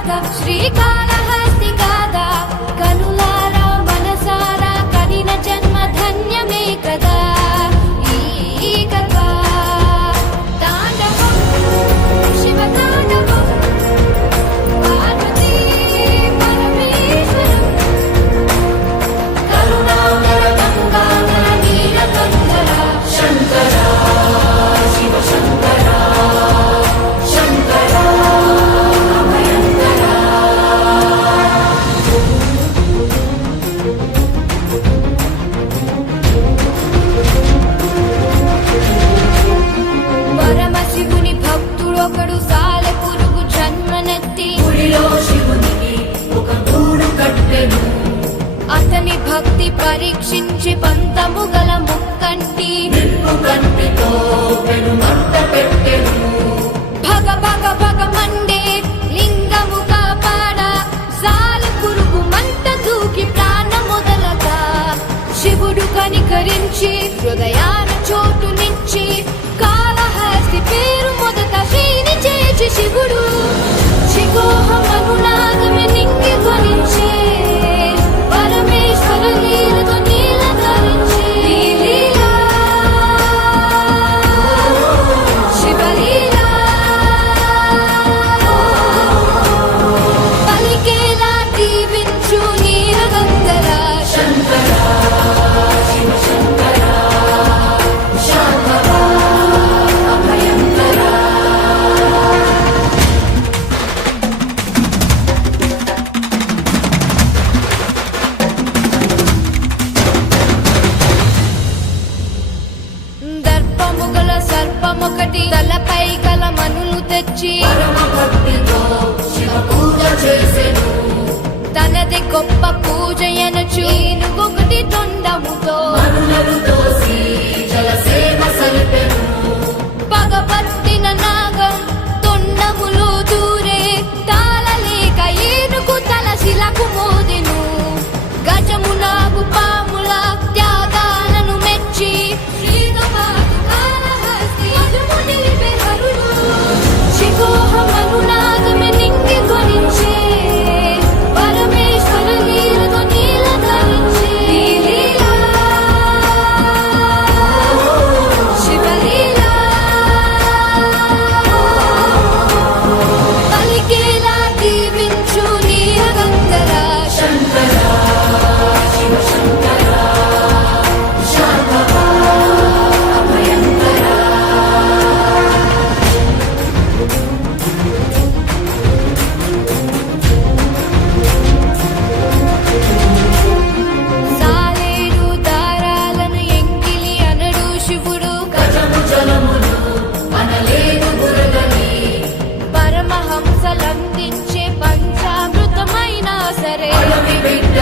రాధ శ్రీకాళహస్తి గాథ కనులారా మనసారా కనిన జన్మ ధన్యమే కదా ఈ కథ తాండవం శివ తాండవం పార్వతీ పరమేశ్వరం కరుణాకర గంగాధర నీలకంఠర శంకర శివ శంకర శంకర అభయంకర పరమశివుని భక్తుడొకడు సాలె పురుగు జన్మనెత్తి గుడిలో శివునికి ఒక గూడు కట్టెను. అతని భక్తి పరీక్షించి పంతము గల ముక్కంటి నిప్పు కంటితో పెను మంట పెట్టెను. భగ భగ భగ మండే లింగము కాపాడ సాలె పురుగు మంట దూకి ప్రాణమొదలగా శివుడు కనికరించి హృదయాన చోటునిచ్చి కాళహస్తి పేరు మొదట శ్రీని చేర్చి శివుడు శిఖోహమనునాదమే నింగి ధ్వనించే పరమేశ్వర లీలతో నీల ధరించే లీలా శివలీలా పలికేలా దీవించు నీలగంధర శంకర శివ శంకర శాంభవ అభయంకర. దర్పము గల సర్పమొకటి తలపై గల మనులు తెచ్చి పరమ భక్తితో శివ పూజ చేసెను. తనది గొప్ప పూజ ఎనచు ఒకటి తొండముతో మనులను తోసి జలసేన సలిపెను. పగపట్టిన నాగం తొండములో దూరే తాళలేక ఏనుగు తల శిలకు మోదెను గజము నాగు పాముల త్యాగాలను మెచ్చి శ్రీగపాదు కాళహస్తి అదుపు నిలిపే హరుడు శిఖోహమనునాదమే నింగి ధ్వనించే పరమేశ్వర లీలతో నీల ధరించే లీలా శివలీలా పలికేలా దీవించు నీలగంధర శంకర శివ శంకర శాంభవ అభయంకర. సాలేడు దారాలను ఎంకిలి అనడు శివుడు గజము జలములు అనలేను గురగని. పరమహంసలందించే పంచామృతమైనా సరే అడవి బిడ్డ